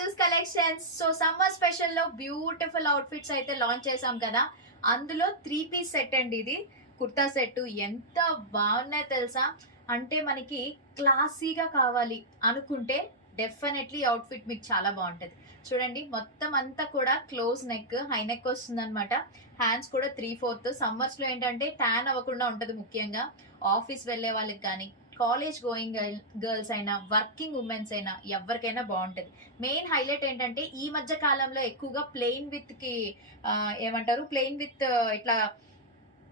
Madhu's collections. So summer special లో beautiful outfits అయితే launch చేసాం కదా. అందులో 3 పీస్ సెట్ అండి. ఇది కుర్తా సెట్ ఎంత బాగున్నాయి తెలుసా. అంటే మనకి క్లాసీగా కావాలి అనుకుంటే డెఫినెట్లీ అవుట్ఫిట్ మీకు చాలా బాగుంటది. చూడండి మొత్తం అంతా కూడా క్లోజ్ నెక్, హై నెక్ వస్తుంది అనమాట. హ్యాండ్స్ కూడా 3/4. సమ్మర్స్ లో ఏంటంటే ట్యాన్ అవ్వకుండా ఉంటది. ముఖ్యంగా ఆఫీస్ వెళ్ళే వాళ్ళకి కానీ, కాలేజ్ గోయింగ్ గర్ల్స్ అయినా, వర్కింగ్ ఉమెన్స్ అయినా ఎవరికైనా బాగుంటది. మెయిన్ హైలైట్ ఏంటంటే ఈ మధ్య కాలంలో ఎక్కువగా ప్లెయిన్ విత్ కి ఏమంటారు, ప్లెయిన్ విత్ ఇట్లా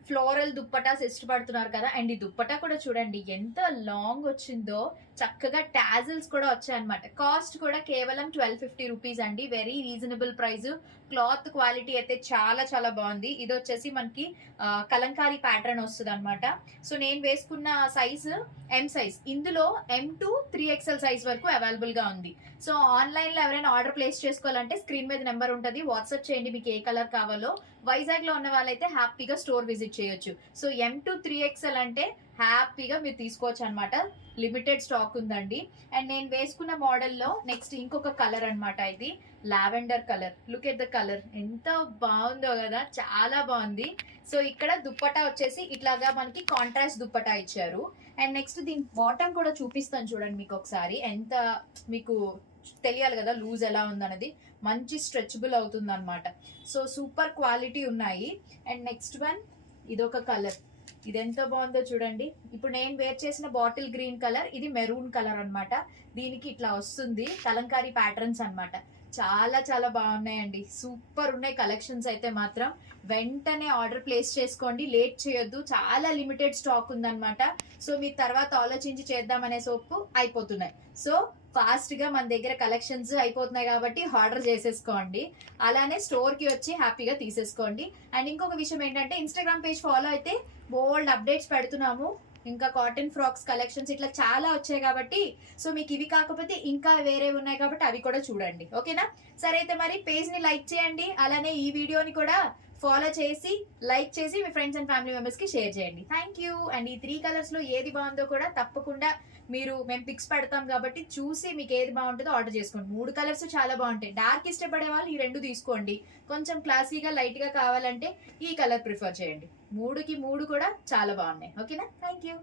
ఫ్లోరల్ దుప్పటాస్ ఇష్టపడుతున్నారు కదా. అండ్ ఈ దుప్పటా కూడా చూడండి ఎంత లాంగ్ వచ్చిందో. చక్కగా టాజిల్స్ కూడా వచ్చాయన్నమాట. కాస్ట్ కూడా కేవలం 1250 రూపీస్ అండి. Very reasonable price. Cloth quality అయితే చాలా చాలా బాగుంది. ఇది వచ్చేసి మనకి కలంకారీ ప్యాటర్న్ వస్తుంది అనమాట. సో నేను వేసుకున్న సైజ్ ఎం సైజ్. ఇందులో M2 3XL సైజ్ వరకు అవైలబుల్ గా ఉంది. సో ఆన్లైన్ లో ఎవరైనా ఆర్డర్ ప్లేస్ చేసుకోవాలంటే స్క్రీన్ మీద నెంబర్ ఉంటుంది, వాట్సాప్ చేయండి మీకు ఏ కలర్ కావాలో. వైజాగ్ లో ఉన్న వాళ్ళైతే హ్యాపీగా స్టోర్ విజిట్ చేయొచ్చు. సో M2 3XL అంటే హ్యాపీగా మీరు తీసుకోవచ్చు అనమాట. లిమిటెడ్ స్టాక్ ఉందండి. అండ్ నేను వేసుకున్న మోడల్లో నెక్స్ట్ ఇంకొక కలర్ అనమాట. ఇది lavender colour. Look at the colour ఎంత బాగుందో కదా, చాలా బాగుంది. సో ఇక్కడ దుప్పటా వచ్చేసి ఇట్లాగా మనకి కాంట్రాస్ట్ దుప్పటా ఇచ్చారు. అండ్ నెక్స్ట్ దీని బాటమ్ కూడా చూపిస్తాను చూడండి మీకు ఒకసారి. ఎంత మీకు తెలియాలి కదా లూజ్ ఎలా ఉందన్నది. మంచి స్ట్రెచబుల్ అవుతుంది అనమాట. సో సూపర్ క్వాలిటీ ఉన్నాయి. అండ్ నెక్స్ట్ వన్ ఇదొక కలర్. ఇది ఎంత బాగుందో చూడండి. ఇప్పుడు నేను వేర్ చేసిన బాటిల్ గ్రీన్ కలర్, ఇది మెరూన్ కలర్ అన్నమాట. దీనికి ఇట్లా వస్తుంది కలంకారీ ప్యాటర్న్స్ అన్నమాట. చాలా చాలా బాగున్నాయండి. సూపర్ ఉన్నాయి కలెక్షన్స్ అయితే మాత్రం. వెంటనే ఆర్డర్ ప్లేస్ చేసుకోండి, లేట్ చేయొద్దు. చాలా లిమిటెడ్ స్టాక్ ఉందన్నమాట. సో మీరు తర్వాత ఆలోచించి చేద్దామనే సోపు అయిపోతున్నాయి. సో ఫాస్ట్ గా మన దగ్గర కలెక్షన్స్ అయిపోతున్నాయి కాబట్టి ఆర్డర్ చేసేసుకోండి. అలానే స్టోర్ కి వచ్చి హ్యాపీగా తీసేసుకోండి. అండ్ ఇంకొక విషయం ఏంటంటే ఇన్స్టాగ్రామ్ పేజ్ ఫాలో అయితే బోల్డ్ అప్డేట్స్ పెడుతున్నాము. ఇంకా కాటన్ ఫ్రాక్స్ కలెక్షన్స్ ఇట్లా చాలా వచ్చాయి కాబట్టి, సో మీకు ఇవి కాకపోతే ఇంకా వేరే ఉన్నాయి కాబట్టి అవి కూడా చూడండి. ఓకేనా? సరే అయితే మరి పేజ్ ని లైక్ చేయండి. అలానే ఈ వీడియోని కూడా ఫాలో చేసి లైక్ చేసి మీ ఫ్రెండ్స్ అండ్ ఫ్యామిలీ మెంబర్స్ కి షేర్ చేయండి. Thank you. అండ్ ఈ 3 కలర్స్ లో ఏది బాగుందో కూడా తప్పకుండా మేము పిక్స్ పెడతాం కాబట్టి చూసి మీకు ఏది బాగుంటుందో ఆర్డర్ చేసుకోండి. 3 కలర్స్ చాలా బాగుంటాయి. డార్క్ ఇష్టపడే వాళ్ళు ఈ 2 తీసుకోండి. కొంచెం క్లాసీగా లైట్ గా కావాలంటే ఈ కలర్ ప్రిఫర్ చేయండి. 3కి 3 కూడా చాలా బాగున్నాయి. ఓకేనా? Thank you.